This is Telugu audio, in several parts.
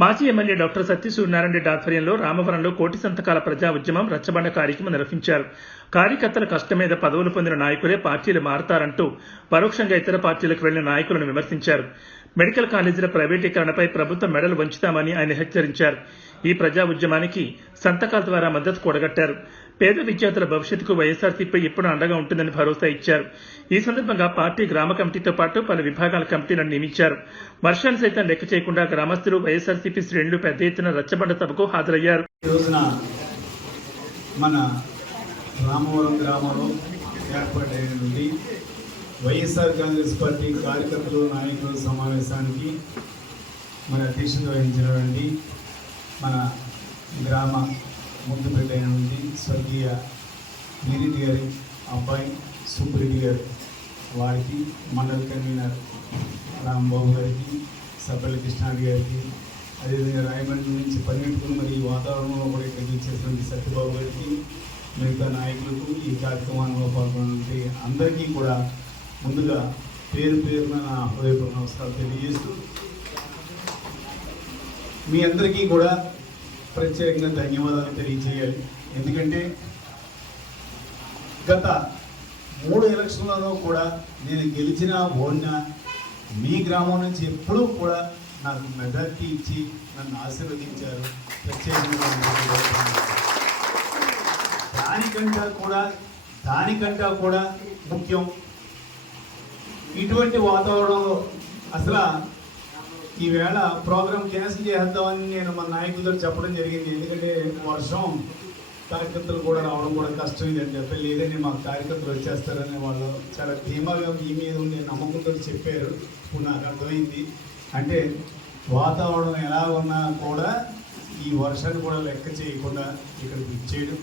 మాజీ ఎమ్మెల్యే డాక్టర్ సత్య సూర్యనారాయణ రెడ్డి ఆధ్వర్యంలో రామవరంలో కోటి సంతకాల ప్రజా ఉద్యమం రచ్చబండ కార్యక్రమం నిర్వహించారు. కార్యకర్తల కష్టం మీద పదవులు పొందిన నాయకులే పార్టీలు మారతారంటూ పరోక్షంగా ఇతర పార్టీలకు వెళ్లిన నాయకులను విమర్శించారు. మెడికల్ కాలేజీల ప్రైవేటీకరణపై ప్రభుత్వం మెడలు వంచుతామని ఆయన హెచ్చరించారు. ఈ ప్రజా ఉద్యమానికి సంతకాల ద్వారా మద్దతు కూడగట్టారు. పేద విద్యార్థుల భవిష్యత్తుకు వైఎస్ఆర్సీపీ ఎప్పుడు అండగా ఉంటుందని భరోసా ఇచ్చారు. ఈ సందర్భంగా పార్టీ గ్రామ కమిటీతో పాటు పలు విభాగాల కమిటీలను నియమించారు. వర్షాన్ని సైతం లెక్క చేయకుండా గ్రామస్తులు వైఎస్ఆర్సీపీ శ్రేణులు పెద్ద ఎత్తున రచ్చబండ సభకు హాజరయ్యారు. ఈ రోజున మన రామవరం గ్రామంలో ఏర్పాటైన నుండి వైఎస్ఆర్ కాంగ్రెస్ పార్టీ కార్యకర్తలు నాయకుల సమావేశానికి మన అధ్యక్షత వహించినటువంటి మన గ్రామ ముందు పెట్టైన నుండి స్వర్గీయ వీరెడ్డి గారి అబ్బాయి సుబ్బరెడ్డి గారు, వారికి మండల కన్వీనర్ రాంబాబు గారికి, సబ్బల్లి కృష్ణారెడ్డి గారికి, అదేవిధంగా రాయమండ్రి నుంచి పరిగెట్టుకుని మరి వాతావరణంలో కూడా ఇక్కడ ఇచ్చేటువంటి సత్యబాబు గారికి, మిగతా నాయకులకు, ఈ కార్యక్రమంలో పాల్గొన్నటువంటి అందరికీ కూడా ముందుగా పేరు పేరున నా హృదయపూర్వక నమస్కారాలు తెలియజేస్తూ మీ అందరికీ కూడా ప్రత్యేకంగా ధన్యవాదాలు తెలియజేయాలి. ఎందుకంటే గత 3 ఎలక్షన్లలో కూడా నేను గెలిచినా ఓడినా మీ గ్రామం నుంచి ఎప్పుడూ కూడా నాకు మెజార్టీ ఇచ్చి నన్ను ఆశీర్వదించారు. ప్రత్యేకంగా దానికంటా కూడా ముఖ్యం, ఇటువంటి వాతావరణంలో అసలు ఈవేళ ప్రోగ్రాం క్యాన్సిల్ చేద్దామని నేను మా నాయకులతో చెప్పడం జరిగింది. ఎందుకంటే వర్షం, కార్యకర్తలు కూడా రావడం కూడా కష్టం అని చెప్పి, లేదని మా కార్యకర్తలు వచ్చేస్తారని వాళ్ళు చాలా ధీమాగా మీ మీద ఉండే నమ్మకంతో చెప్పారు. ఇప్పుడు నాకు అర్థమైంది, అంటే వాతావరణం ఎలా ఉన్నా కూడా ఈ వర్షాన్ని కూడా లెక్క చేయకుండా ఇక్కడికి ఇచ్చేయడం.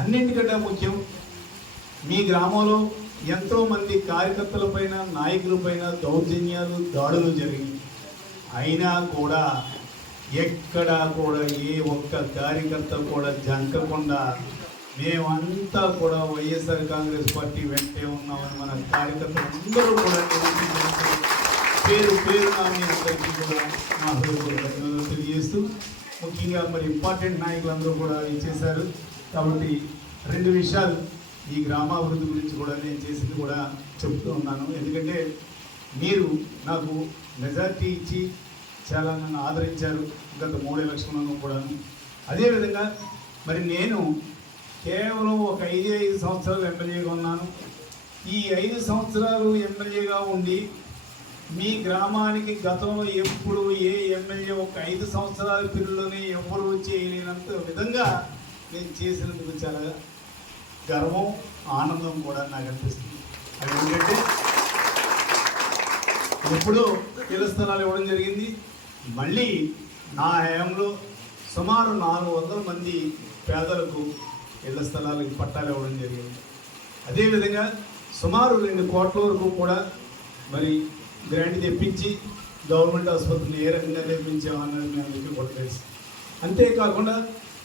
అన్నింటికంటే ముఖ్యం, మీ గ్రామంలో ఎంతోమంది కార్యకర్తలపైన, నాయకులపైన దౌర్జన్యాలు, దాడులు జరిగినాయి. అయినా కూడా ఎక్కడా కూడా ఏ ఒక్క కార్యకర్త కూడా జంకకుండా మేమంతా కూడా వైఎస్ఆర్ కాంగ్రెస్ పార్టీ వెంటే ఉన్నామని మన కార్యకర్తలు అందరూ కూడా పేరు మీ అందరికీ కూడా మా హృదయపూర్వక తెలియజేస్తూ, ముఖ్యంగా మరి ఇంపార్టెంట్ నాయకులందరూ కూడా ఇచ్చేశారు. కాబట్టి 2 విషయాలు ఈ గ్రామాభివృద్ధి గురించి కూడా నేను చేసింది కూడా చెప్తూ ఉన్నాను. ఎందుకంటే మీరు నాకు మెజార్టీ ఇచ్చి చాలా నన్ను ఆదరించారు గత 3 ఎలక్షన్లను కూడా. అదేవిధంగా మరి నేను కేవలం ఒక 5 సంవత్సరాలు ఎమ్మెల్యేగా ఉన్నాను. ఈ 5 సంవత్సరాలు ఎమ్మెల్యేగా ఉండి మీ గ్రామానికి గతంలో ఎప్పుడు ఏ ఎమ్మెల్యే ఒక 5 సంవత్సరాల పీరియడ్లోనే ఎవరు చేయలేనంత విధంగా నేను చేసినందుకు చాలా గర్వం, ఆనందం కూడా నాకు అనిపిస్తుంది. అది ఏంటంటే ఎప్పుడూ ఇళ్ల స్థలాలు ఇవ్వడం జరిగింది. మళ్ళీ నా హయాంలో సుమారు 400 మంది పేదలకు ఇళ్ల స్థలాలకు పట్టాలు ఇవ్వడం జరిగింది. అదేవిధంగా సుమారు 2 కోట్ల వరకు కూడా మరి గ్రాంట్ తెప్పించి గవర్నమెంట్ ఆసుపత్రిని ఏ రకంగా తెప్పించామన్నది మీ అందరికీ కూడా తెలుసు. అంతేకాకుండా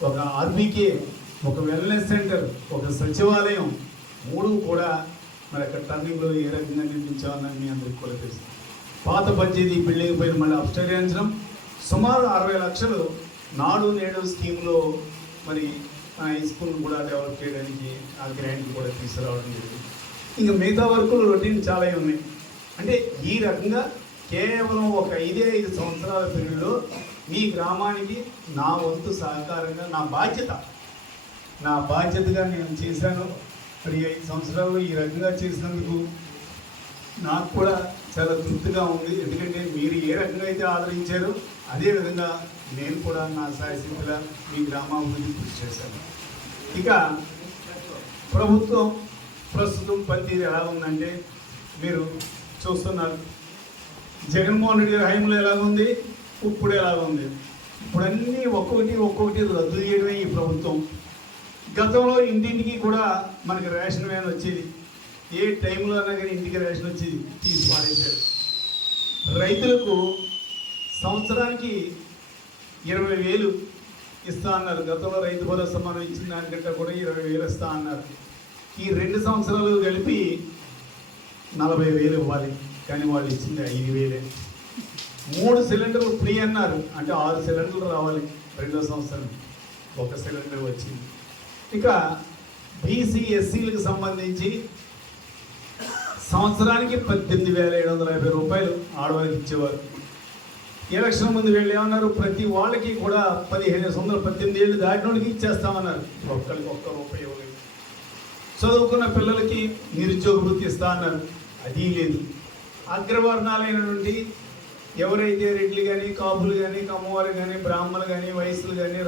ఒక ఆర్బీకే, ఒక వెల్నెస్ సెంటర్, ఒక సచివాలయం 3 కూడా మరి అక్కడ టర్నింగ్లో ఏ రకంగా నిర్మించామన్నది మీ అందరికీ కూడా తెలుసు. పాత పంచాయతీ బిల్డింగ్ పైన మళ్ళీ అప్స్టైర్ చేయించడం, సుమారు 60 లక్షలు నాడు నేడు స్కీమ్లో మరి హై స్కూల్ని కూడా డెవలప్ చేయడానికి ఆ గ్రాంట్ కూడా తీసుకురావడం జరిగింది. ఇంకా మిగతా వర్కులు రొటీన్ చాలా ఉన్నాయి. అంటే ఈ రకంగా కేవలం ఒక 5 సంవత్సరాల పీరియడ్లో మీ గ్రామానికి నా వంతు సహకారంగా నా బాధ్యతగా నేను చేశాను. మరి 5 సంవత్సరాలు ఈ రకంగా చేసినందుకు నాకు కూడా చాలా తృప్తిగా ఉంది. ఎందుకంటే మీరు ఏ రకంగా అయితే ఆదరించారో అదేవిధంగా నేను కూడా నా సాయశక్తిగా మీ గ్రామాభివృద్ధి కృషి చేశాను. ఇక ప్రభుత్వం ప్రస్తుతం పనితీరు ఎలా ఉందంటే మీరు చూస్తున్నారు. జగన్మోహన్ రెడ్డి గారి హయాంలో ఎలాగుంది, ఇప్పుడు ఎలాగుంది. ఇప్పుడు అన్నీ ఒక్కొక్కటి రద్దు చేయడమే ఈ ప్రభుత్వం. గతంలో ఇంటింటికి కూడా మనకి రేషన్ వ్యాన్ వచ్చేది. ఏ టైంలో అయినా కానీ ఇంటికి రేషన్ వచ్చేది, తీసి పాడేశారు. రైతులకు సంవత్సరానికి 20,000 ఇస్తా అన్నారు. గతంలో రైతు భరోసా మనం ఇచ్చిన దానికంటే కూడా 20,000 ఇస్తా అన్నారు. ఈ 2 సంవత్సరాలు కలిపి 40,000 ఇవ్వాలి, కానీ వాళ్ళు ఇచ్చింది 5,000. 3 సిలిండర్లు ఫ్రీ అన్నారు. అంటే 6 సిలిండర్లు రావాలి 2వ సంవత్సరం, 1 సిలిండర్ వచ్చింది. ఇక బీసీ ఎస్సీలకు సంబంధించి సంవత్సరానికి 18,750 రూపాయలు ఆడవారికి ఇచ్చేవారు. ఎలక్షన్ ముందు వీళ్ళు ఏమన్నారు, ప్రతి వాళ్ళకి కూడా 18 ఏళ్ళు దాటినోడికి ఇచ్చేస్తామన్నారు. ఒక్కరికి ఒక్క రూపాయి ఇవ్వలేదు. చదువుకున్న పిల్లలకి నిరుద్యోగ వృత్తి ఇస్తా అన్నారు, అది లేదు. అగ్రవర్ణాలైనటువంటి ఎవరైతే రెడ్లు కానీ, కాపులు కానీ, కమ్మవారు కానీ, బ్రాహ్మణులు కానీ, వైశ్యులు కానీ